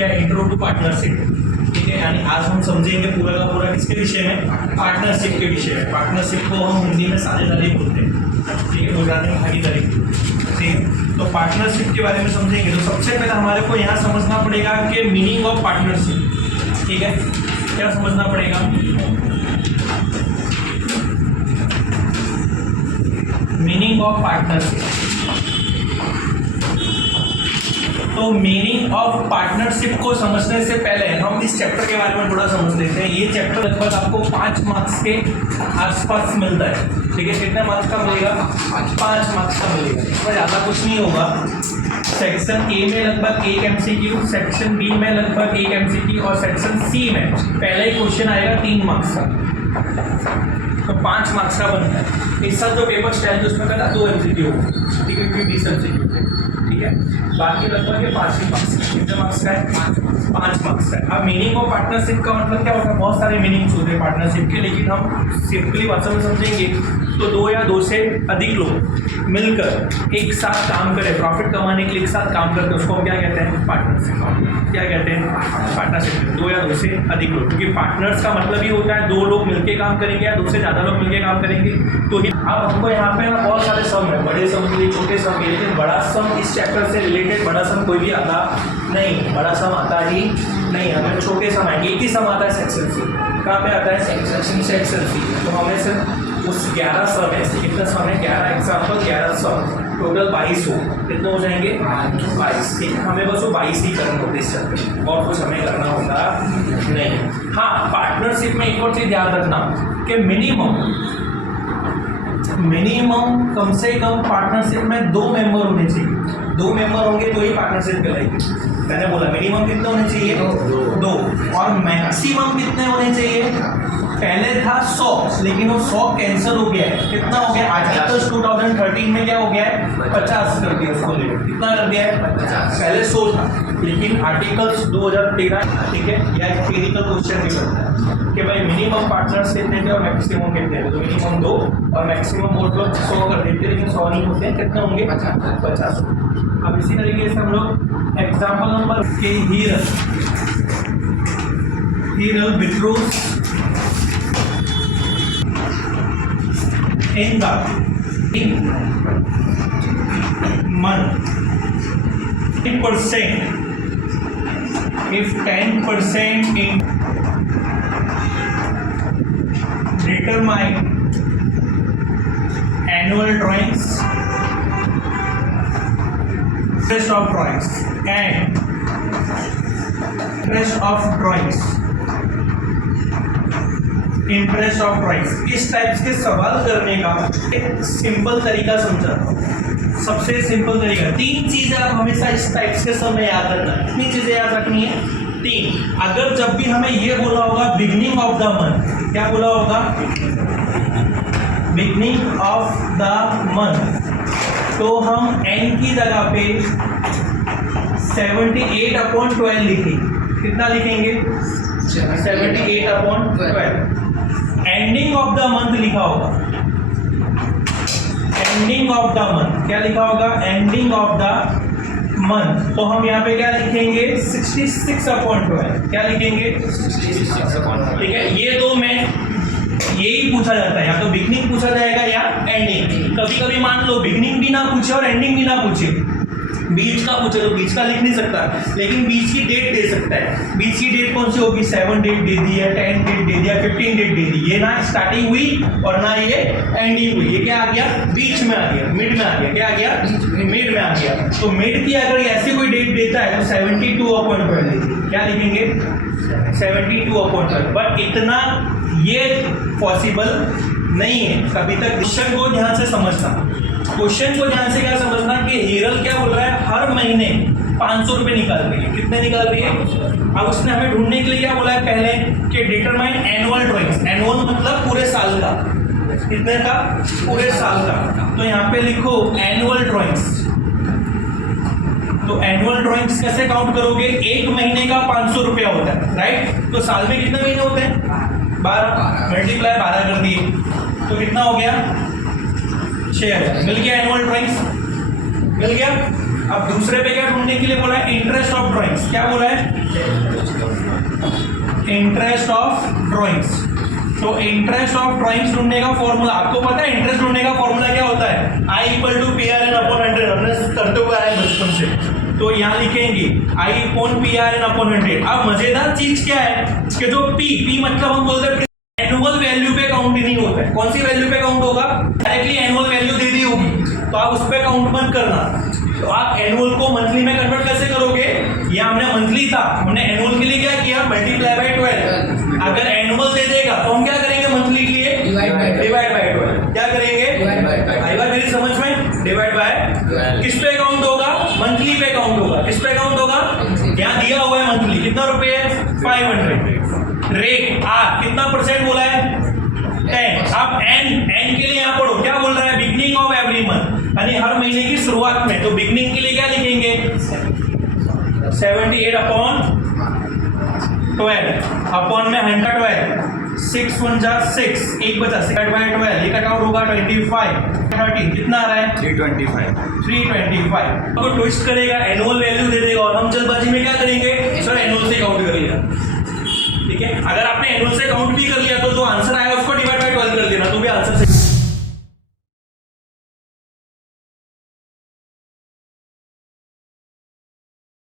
क्या है, intro to partnership, ठीक है। यानी आज हम समझेंगे पूरा का पूरा किसके विषय में, पार्टनरशिप के विषय में। पार्टनरशिप को हम हिंदी में साझेदारी बोलते हैं, ठीक है, गुजराती में भागीदारी, ठीक है। तो पार्टनरशिप के बारे में समझेंगे तो सबसे पहले हमारे को यहाँ समझना पड़ेगा कि मीनिंग ऑफ पार्टनरशिप, ठीक है। क्या समझना पड़ेगा, मीनिंग ऑफ पार्टनरशिप। तो मीनिंग ऑफ पार्टनरशिप को समझने से पहले हम इस चैप्टर के बारे में थोड़ा समझ लेते हैं। ये चैप्टर लगभग आपको 5 मार्क्स के आसपास मिलता है, ठीक है। कितने मार्क्स का मिलेगा, 5 मार्क्स का मिलेगा। इसमें ज़्यादा कुछ नहीं होगा। सेक्शन ए में लगभग 1 MCQ, सेक्शन बी में लगभग 1 MCQ और सेक्शन सी में पहले ही क्वेश्चन आएगा 3 मार्क्स का, तो 5 मार्क्स का बनता है। इस साल जो पेपर स्टाइल उसमें कहता 2 MCQ, ठीक है, क्योंकि 20 MCQ, ठीक है। बाकी लगभग ये 5 ही मार्क्स, कितने मार्क्स का है, 5 मार्क्स का है। अब मीनिंग ऑफ पार्टनरशिप का मतलब क्या होता है, बहुत सारे मीनिंग्स होते हैं पार्टनरशिप के, लेकिन हम सिंपली भाषा में समझेंगे तो 2 या 2 से अधिक लोग मिलकर एक साथ काम करें, प्रॉफिट कमाने के लिए एक साथ काम करते हैं, उसको हम क्या कहते हैं, पार्टनरशिप। क्या कहते हैं, पार्टनरशिप। 2 या 2 से अधिक लोग, क्योंकि पार्टनर्स का मतलब ही होता है 2 लोग मिलकर काम करेंगे या 2 से ज़्यादा लोग मिलकर काम करेंगे। तो अब हमको यहाँ पे ना बहुत सारे सम है, बड़े सम के लिए, छोटे सम के लिए, लेकिन बड़ा सम इस चैप्टर से रिलेटेड बड़ा सम कोई भी आता नहीं, बड़ा सम आता ही नहीं। हमें छोटे सम आएंगे, एक ही सम आता है सेक्शन सी। कहाँ पे आता है, सेक्शन सी। तो हमें सिर्फ उस 11 सम है, कितना सम है, 11 एग्जाम्पल, 11 सम, टोटल 22 हो, कितने हो जाएंगे, 22। ठीक है, हमें बस वो 22 ही करना होते इस चैप्टर, और कुछ हमें करना होता नहीं। हाँ, पार्टनरशिप में एक और चीज़ याद रखना कि मिनिमम कम से कम पार्टनरशिप में 2 मेंबर होने चाहिए। 2 मेंबर होंगे तो ही पार्टनरशिप कहलाएगी। मैंने बोला मिनिमम कितने होने चाहिए, 2। और मैक्सिमम कितने होने चाहिए, पहले था 100, लेकिन वो 100 कैंसिल हो गया है। कितना हो गया, आर्टिकल्स 2013 में क्या हो गया है, 50 कर दिया उसको, लिमिट कितना कर दिया है, 50। पहले 100 था, लेकिन आर्टिकल्स 2013, ठीक है। या एक टेक्निकल क्वेश्चन भी बनता है कि भाई मिनिमम पार्टनर्स कितने थे और मैक्सिमम कितने थे, तो मिनिमम 2 और मैक्सिमम वो लोग 100 कर देते हैं, लेकिन 100 नहीं होते हैं, कितने होंगे, 50। अब इसी तरीके से हम लोग एग्जाम्पल नंबर के Hiral विट्रूस in the month 10%, if 10% in determine annual drawings, interest of drawings and interest of drawings, interest of price. इस टाइप के सवाल करने का एक सिंपल तरीका समझाता हूँ, सबसे सिंपल तरीका। 3 चीजें आप हमेशा इस टाइप के समय याद रखना। कितनी चीजें याद रखनी है, 3। अगर जब भी हमें ये बोला होगा बिगनिंग ऑफ द मंथ, क्या बोला होगा, बिगनिंग ऑफ द मंथ, तो हम एन की जगह पे 78/12 लिखेंगे। कितना लिखेंगे, 78/12। एंडिंग ऑफ द मंथ लिखा होगा, एंडिंग ऑफ द मंथ क्या लिखा होगा, एंडिंग ऑफ द मंथ, तो हम यहाँ पे क्या लिखेंगे, 66/12। क्या लिखेंगे, 66/12, ठीक है। ये 2 में यही पूछा जाता है, या तो बिगनिंग पूछा जाएगा या एंडिंग। कभी कभी मान लो बिगनिंग भी ना पूछे और एंडिंग भी ना पूछे, बीच का पूछे, तो बीच का लिख नहीं सकता, लेकिन बीच की डेट दे सकता है। बीच की डेट कौन सी होगी, 7 डेट दे दी है, 10 डेट दे दिया, 15 डेट दे दी। ये ना स्टार्टिंग हुई और ना ये एंडिंग हुई, ये क्या आ गया, बीच में आ गया, मिड में आ गया। क्या आ गया, मिड में आ गया। तो मिड की अगर ऐसी कोई डेट देता है तो 72/12 लिखिए। क्या लिखेंगे, 72/12। बट इतना ये पॉसिबल नहीं है कभी तक। क्वेश्चन को ध्यान से समझना, क्वेश्चन को ध्यान से क्या समझना कि हीरल क्या बोल रहा है, हर महीने 500 रुपये निकाल रही है। कितने निकाल रही है, अब उसने हमें ढूंढने के लिए क्या बोला है पहले कि डिटरमाइन एनुअल ड्रॉइंग्स। एनुअल मतलब पूरे साल का, कितने का, पूरे साल का। तो यहाँ पे लिखो एनुअल ड्रॉइंग्स। तो एनुअल ड्रॉइंग्स कैसे काउंट करोगे, 1 महीने का 500 रुपया होता है, राइट। तो साल में कितने महीने होते हैं, 12, मल्टीप्लाई 12 कर दिए, तो कितना हो गया, 6000। मिल गया एनुअल ड्रॉइंग्स, मिल गया। अब दूसरे पे क्या ढूंढने के लिए बोला है? Interest of drawings. क्या बोला है? Interest of drawings. तो इंटरेस्ट ऑफ ड्राइंग्स ढूंढने का फॉर्मूला आपको पता है? इंटरेस्ट ढूंढने का फॉर्मूला क्या होता है? I equal to P R N upon 100। हमने करते हुए आए बचपन से। तो यहाँ लिखेंगे I upon P R N upon 100। अब मजेदार चीज क्या है कि जो P मतलब हम बोलते हैं एनुअल वैल्यू पे काउंट नहीं होता है। कौन सी वैल्यू पे काउंट होगा? डायरेक्टली एनुअल वैल्यू दे दी होगी तो आप उस पर काउंट मत करना। तो आप एनुअल को मंथली में कन्वर्ट कैसे करोगे? ये हमने मंथली था, हमने एनुअल के लिए क्या किया? Multiply by 12। अगर एनुअल दे देगा तो हम क्या करेंगे? मंथली के लिए डिवाइड बाय 12। क्या करेंगे? आई बार मेरी समझ में? डिवाइड बाय किस पे काउंट होगा? मंथली पे काउंट होगा। किस पे काउंट होगा? यहाँ दिया हुआ है मंथली। कितना रुपए है? 500। रेट आर कितना परसेंट बोला है? 10। अब एन के लिए यहाँ पढ़ो क्या बोल रहा है? बिगनिंग ऑफ एवरी मंथ, यानी हर महीने की शुरुआत में। तो बिगनिंग के लिए क्या लिखेंगे? 78 अपॉन 12 अपॉन में 112। 6 1 जा 6, 1 बचा 6 बाय 12। ये कट आउट होगा 25 30। कितना आ रहा है? 325। तो ट्विस्ट करेगा, एनुअल वैल्यू दे